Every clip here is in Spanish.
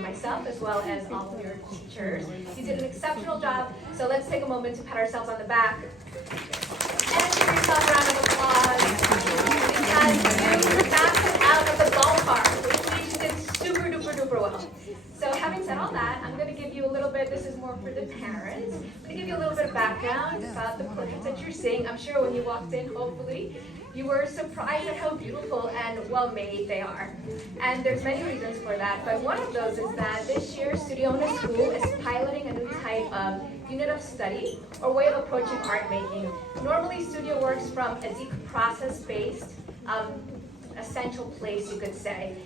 for myself as well as all of your teachers. You did an exceptional job, so let's take a moment to pat ourselves on the back. And give yourself a round of applause. Because you knocked it out of the ballpark, which means you did super duper duper well. So having said all that, I'm going to give you a little bit, this is more for the parents, I'm going to give you a little bit of background about the portraits that you're seeing. I'm sure when you walked in, hopefully, you were surprised at how beautiful and well-made they are. And there's many reasons for that, but one of those is that this year, Studio in a School is piloting a new type of unit of study or way of approaching art making. Normally, Studio works from a deep process-based, essential place, you could say.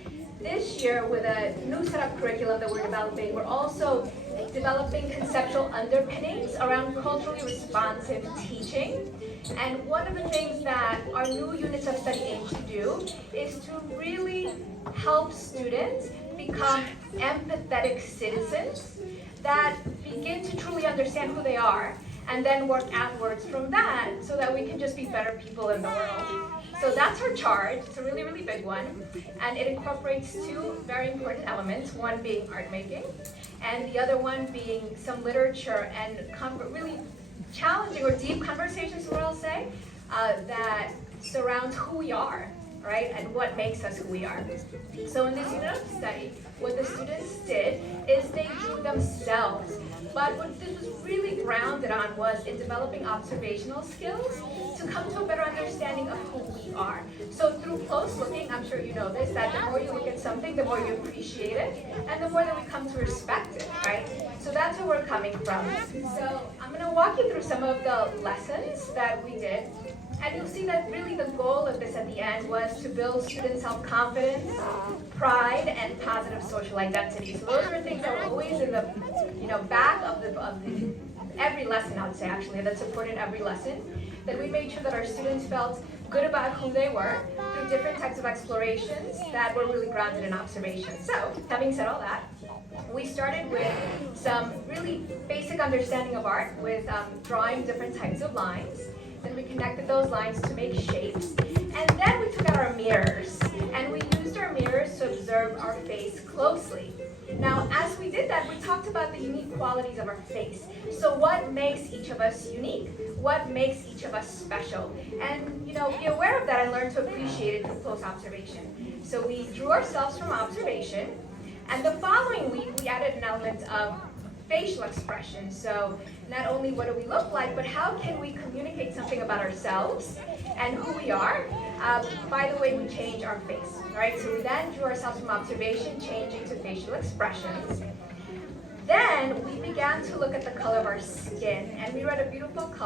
This year, with a new set of curriculum that we're developing, we're also developing conceptual underpinnings around culturally responsive teaching. And one of the things that our new units of study aim to do is to really help students become empathetic citizens that begin to truly understand who they are and then work outwards from that so that we can just be better people in the world. So that's our charge. It's a really, really big one. And it incorporates two very important elements, one being art making, and the other one being some literature and really challenging or deep conversations, what I'll say, that surrounds who we are, right? And what makes us who we are. So in this unit of study, what the students did is they drew themselves. But what this was really grounded on was in developing observational skills to come to a better understanding of who we are. So through close looking, I'm sure you know this, that the more you look at something, the more you appreciate it, and the more that we come to respect it, right? So that's where we're coming from. So I'm going to walk you through some of the lessons that we did. And you'll see that really the goal of this at the end was to build student self-confidence, pride, and positive social identity. So those were things that were always in the back of every lesson, I would say actually, that supported every lesson. That we made sure that our students felt good about who they were through different types of explorations that were really grounded in observation. So, having said all that, we started with some really basic understanding of art with drawing different types of lines. Then we connected those lines to make shapes. And then we took out our mirrors. And we used our mirrors to observe our face closely. Now, as we did that, we talked about the unique qualities of our face. So what makes each of us unique? What makes each of us special? And, be aware of that and learn to appreciate it through close observation. So we drew ourselves from observation. And the following week, we added an element of facial expression. So not only what do we look like, but how can we communicate something about ourselves and who we are by the way we change our face, right? So we then drew ourselves from observation, changing to facial expressions. Then we began to look at the color of our skin, and we read a beautiful book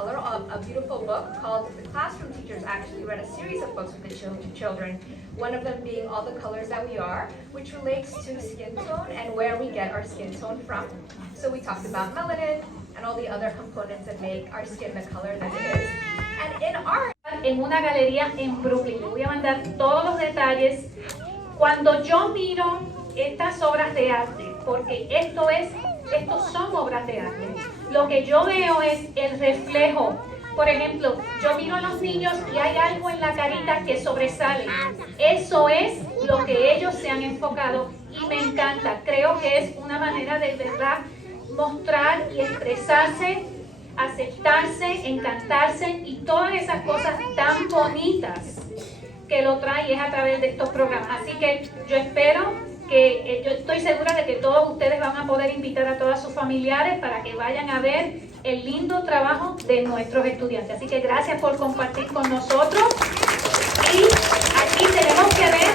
called The Classroom Teachers actually read a series of books with the children, one of them being All the Colors That We Are, which relates to skin tone and where we get our skin tone from. So we talked about melanin and all the other components that make our skin the color that it is. And in art, en una galería en Brooklyn, le voy a mandar todos los detalles. Cuando yo miro estas obras de arte, porque estos son obras de arte, lo que yo veo es el reflejo. Por ejemplo, yo miro a los niños y hay algo en la carita que sobresale. Eso es lo que ellos se han enfocado y me encanta. Creo que es una manera de verdad mostrar y expresarse, aceptarse, encantarse y todas esas cosas tan bonitas que lo trae es a través de estos programas. Así que yo espero que, yo estoy segura de que todos ustedes van a poder invitar a todos sus familiares para que vayan a ver el lindo trabajo de nuestros estudiantes. Así que gracias por compartir con nosotros. Y aquí tenemos que ver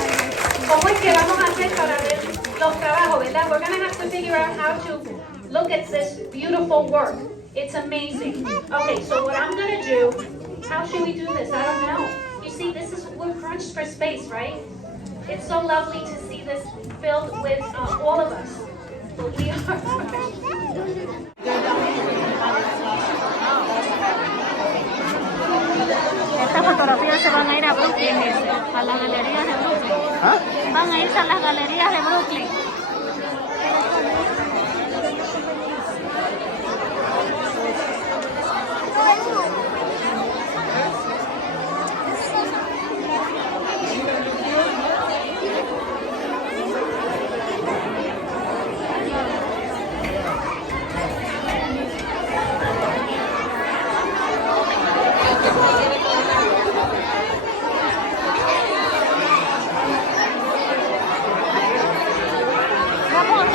cómo es que vamos a hacer para ver los trabajos, ¿verdad? We're going to have to figure out how to look at this beautiful work. It's amazing. Okay, so what I'm going to do, how should we do this? I don't know. You see, we're crunched for space, right? It's so lovely to see this filled with all of us. But we are. Estas fotografías se van a ir a Brooklyn, a las galerías de Brooklyn. ¿Ah? Van a irse a las galerías de Brooklyn.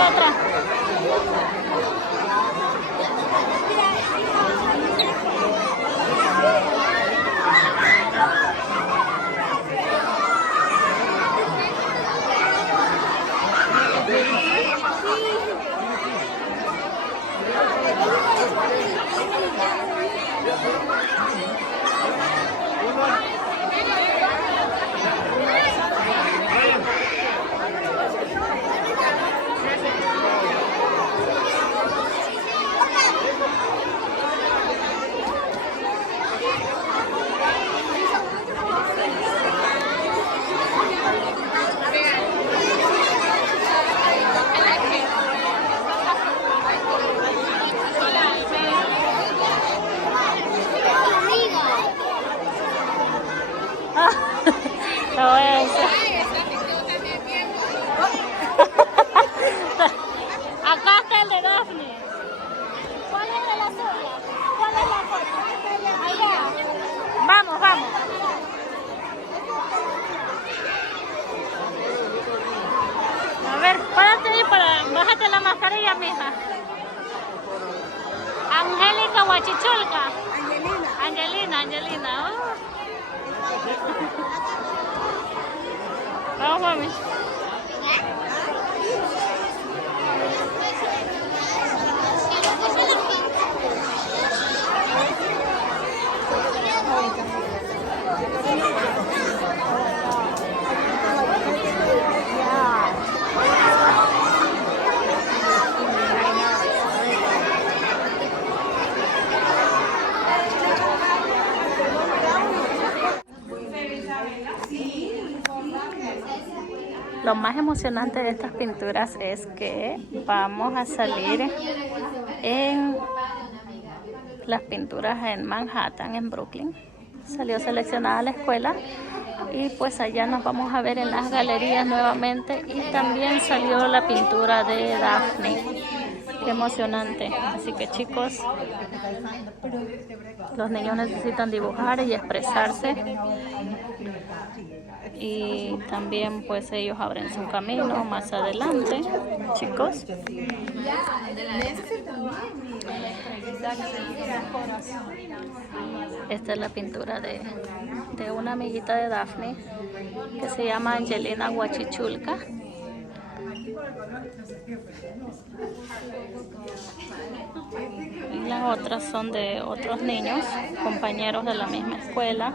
atrás. Lo voy a decir. Acá está el de Daphne. ¿Cuál es de la suya? ¿Cuál es la foto? Allá. Vamos, vamos. A ver, párate ahí para bájate la mascarilla, mija. Angélica Huachichulca. Angelina. Vamos, mami. Lo más emocionante de estas pinturas es que vamos a salir en las pinturas en Manhattan, en Brooklyn. Salió seleccionada la escuela y pues allá nos vamos a ver en las galerías nuevamente, y también salió la pintura de Daphne. Qué emocionante. Así que chicos, los niños necesitan dibujar y expresarse, y también pues ellos abren su camino más adelante, chicos. Esta es la pintura de una amiguita de Daphne que se llama Angelina Huachichulca. Y las otras son de otros niños, compañeros de la misma escuela.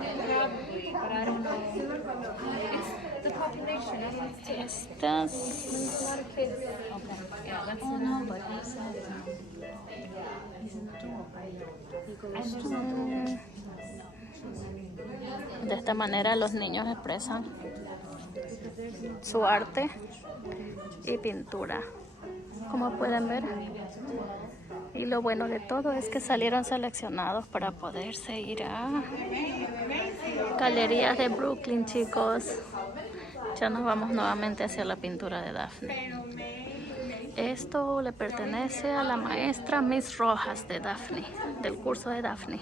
Estas de esta manera los niños expresan su arte y pintura, como pueden ver. Y lo bueno de todo es que salieron seleccionados para poderse ir a galerías de Brooklyn, chicos. Ya nos vamos nuevamente hacia la pintura de Daphne. Esto le pertenece a la maestra Miss Rojas de Daphne, del curso de Daphne.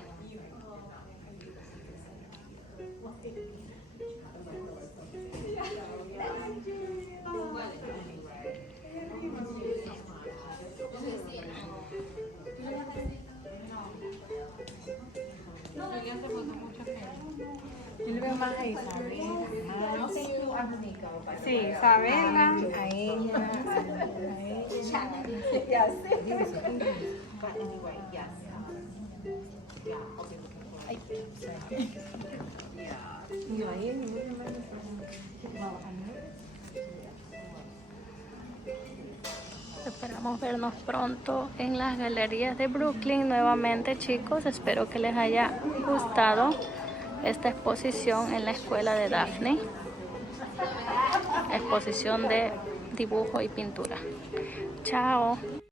Yo le veo más a Isabel. Sí, Isabela, a ella, Esperamos vernos pronto en las galerías de Brooklyn nuevamente, chicos. Espero que les haya gustado esta exposición en la escuela de Daphne. Exposición de dibujo y pintura. Chao.